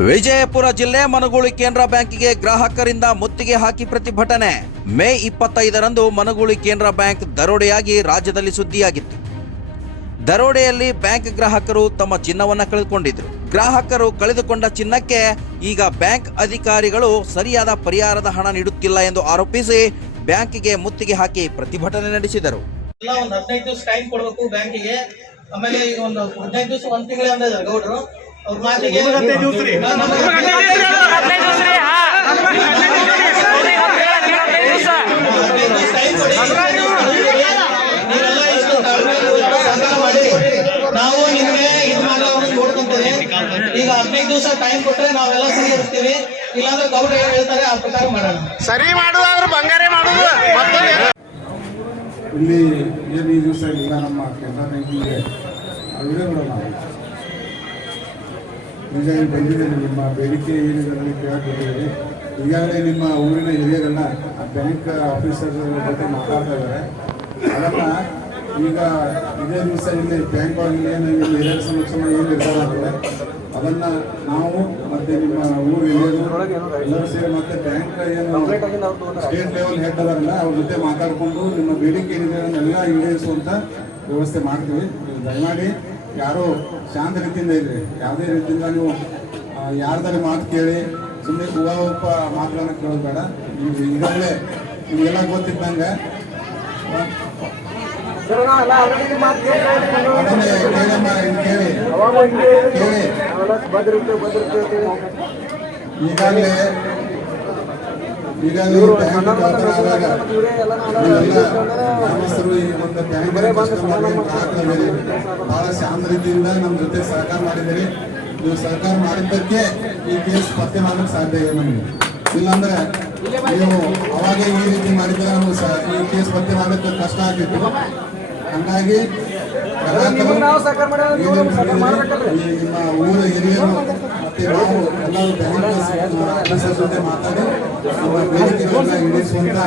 ವಿಜಯಪುರ ಜಿಲ್ಲೆ ಮನಗೂಳಿ ಕೇಂದ್ರ ಬ್ಯಾಂಕಿಗೆ ಗ್ರಾಹಕರಿಂದ ಮುತ್ತಿಗೆ ಹಾಕಿ ಪ್ರತಿಭಟನೆ. ಮೇ 25ರಂದು ಮನಗೂಳಿ ಕೇಂದ್ರ ಬ್ಯಾಂಕ್ ದರೋಡೆಯಾಗಿ ರಾಜ್ಯದಲ್ಲಿ ಸುದ್ದಿಯಾಗಿತ್ತು. ದರೋಡೆಯಲ್ಲಿ ಬ್ಯಾಂಕ್ ಗ್ರಾಹಕರು ತಮ್ಮ ಚಿನ್ನವನ್ನು ಕಳೆದುಕೊಂಡಿದ್ರು. ಗ್ರಾಹಕರು ಕಳೆದುಕೊಂಡ ಚಿನ್ನಕ್ಕೆ ಈಗ ಬ್ಯಾಂಕ್ ಅಧಿಕಾರಿಗಳು ಸರಿಯಾದ ಪರಿಹಾರದ ಹಣ ನೀಡುತ್ತಿಲ್ಲ ಎಂದು ಆರೋಪಿಸಿ ಬ್ಯಾಂಕಿಗೆ ಮುತ್ತಿಗೆ ಹಾಕಿ ಪ್ರತಿಭಟನೆ ನಡೆಸಿದರು. ಒಂದು 15 ದಿವಸ ಟೈಮ್ ಕೊಡಬೇಕು ಬ್ಯಾಂಕಿಗೆ. ಆಮೇಲೆ ಈಗ ಒಂದು 15 ದಿವಸ ಒಂದು ತಿಂಗಳೇ ಅಂದಿದ್ದಾರೆ ಗೌಡ್ರು. ಅವ್ರ ಮಾತಿಗೆ ನಾವು ನಿಮ್ಗೆ ಇದು ಮಾಡಲ್ಲ ನೋಡ್ಕೊಂತೀವಿ. ಈಗ 15 ದಿವಸ ಟೈಮ್ ಕೊಟ್ರೆ ನಾವೆಲ್ಲ ಸರಿ ಇರ್ತೀವಿ. ಇಲ್ಲಾಂದ್ರೆ ಗೌಡ್ರು ಏನ್ ಹೇಳ್ತಾರೆ ಆ ಪ್ರಕಾರ ಮಾಡೋಣ. ಸರಿ ಮಾಡೋದಾದ್ರೆ ಬಂಗಾರ ಮಾಡೋದು. ಇಲ್ಲಿ ಏನು ಈ ದಿವಸ ಇಲ್ಲ ನಮ್ಮ ಕೇಂದ್ರ ಬ್ಯಾಂಕಿಗೆ ವಿಡಿಯೋಗಳು ನಾವು ಹೀಗಾಗಿ ಬಂದಿದ್ದೇನೆ. ನಿಮ್ಮ ಬೇಡಿಕೆ ಏನಿದೆ ಕೇಳ್ಕೊಟ್ಟಿದ್ದೀರಿ. ಈಗಾಗಲೇ ನಿಮ್ಮ ಊರಿನ ಹಿರಿಯರೆಲ್ಲ ಬ್ಯಾಂಕ್ ಆಫೀಸರ್ ಜೊತೆ ಮಾತಾಡ್ತಾ ಇದ್ದಾರೆ. ಅದನ್ನು ಈಗ ಇದೇ ದಿವಸ ಇಲ್ಲಿ ಬ್ಯಾಂಕ್ ಒಳಗೆ ಏನು ಇಲ್ಲಿ ಹಿರಿಯರ ಸಮಕ್ಷಮ ಏನು ನಿರ್ಧಾರ ಆಗ್ತದೆ ಅದನ್ನು ನಾವು ಮತ್ತು ನಿಮ್ಮ ಊರು ಹಿರಿಯರು ಎಲ್ಲರೂ ಸೇರಿ ಮತ್ತು ಬ್ಯಾಂಕ್ ಏನು ಸ್ಟೇಟ್ ಲೆವೆಲ್ ಹೆಡ್ ಅದಾರಲ್ಲ ಅವ್ರ ಜೊತೆ ಮಾತಾಡಿಕೊಂಡು ನಿಮ್ಮ ಬೇಡಿಕೆ ಏನಿದೆ ಅದನ್ನೆಲ್ಲ ಈಡೇರಿಸುವಂಥ ವ್ಯವಸ್ಥೆ ಮಾಡ್ತೀವಿ. ದಯಮಾಡಿ ಯಾರು ಶಾಂತ ರೀತಿಯಿಂದ ಇದ್ರಿ, ಯಾವುದೇ ರೀತಿಯಿಂದ ನೀವು ಯಾರ್ದಾರ ಮಾತು ಕೇಳಿ ಸುಮ್ಮನೆ ಹೂವಪ್ಪ ಮಾತುಗಳನ್ನ ಕೇಳೋದು ಬೇಡ. ನೀವು ಈಗಾಗಲೇ ನಿಮಗೆಲ್ಲ ಗೊತ್ತಿದ್ದಂಗೆ ಈಗಾಗಲೇ ಗ್ರಾಮಸ್ಥರು ಈ ಒಂದು ಬಹಳ ಶಾಂತ ರೀತಿಯಿಂದ ನಮ್ಮ ಜೊತೆ ಸಹಕಾರ ಮಾಡಿದ್ದೀರಿ. ನೀವು ಸಹಕಾರ ಮಾಡಿದ್ದಕ್ಕೆ ಈ ಕೇಸ್ ಪತ್ತೆ ಮಾಡೋಕ್ಕೆ ಸಾಧ್ಯ ಇದೆ. ನಮಗೆ ಇಲ್ಲಾಂದ್ರೆ ನೀವು ಅವಾಗ ಈ ರೀತಿ ಮಾಡಿದ್ರೆ ನಮಗೆ ಈ ಕೇಸ್ ಪತ್ತೆ ಮಾಡೋಕ್ಕೆ ಕಷ್ಟ ಆಗ್ತಿತ್ತು. ಹಾಗಾಗಿ ನಿಮ್ಮ ಊರ ಹಿರಿಯರು ಮತ್ತೆ ನಾವು ಎಲ್ಲರೂ ಬ್ಯಾಂಕ್ ಜೊತೆ ಮಾತಾಡಿ ನಮ್ಮ ಬೇಡಿಕೆಗಳನ್ನ ಈಡೇರಿಸುವಂತ